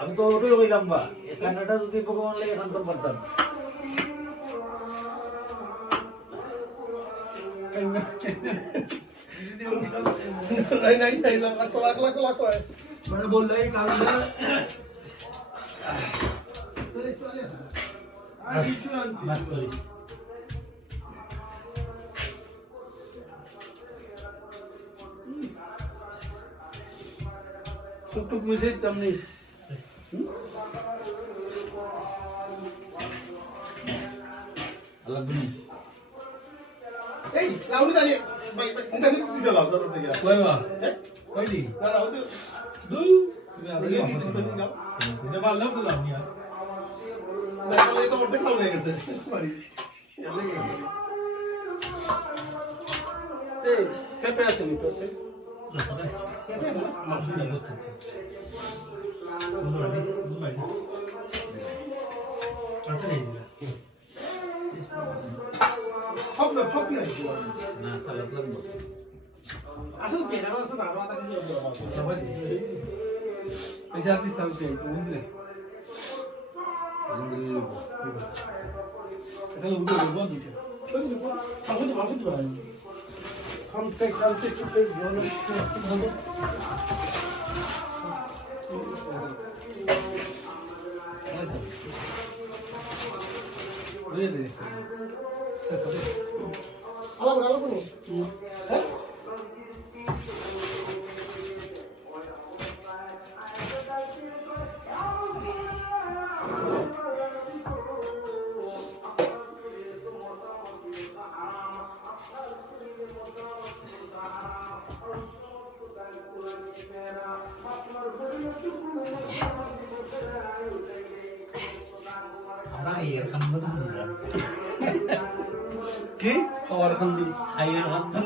আমি তো ওটাই কইলাম বা এই কান্নাটা যদি ভগবান লাগে শান্ত পারতাম नहीं लाख मैंने बोल रहा है कागज মাফ করি टुक मुझे तमनी আল্লাহ গুনি এই লাউনি দাঁড়ি ভাই ভাই এটা নিয়ে তুই লাউ দাঁড়া থেকে কই বা কই দি না লাউ তো দুই তুমি আগে এটা ভালো লাগলো আমি আর না এই তো ওটা খাও লেগেছে বাড়ি এই পেপে আছে নি পেপে সব কি আছে না সালাত লাগবো আসলে কেনা আছে না আরো আটা কিছু पैसे आतीस ताल से बुंदले এটা লোক বলবো দিতে ভালো কালকে চুপে ভালো ওরে দে সে আলাদা কোনো হ্যাঁ আমরা এর কান্না তো কি और खंदी আইয়ের কান্না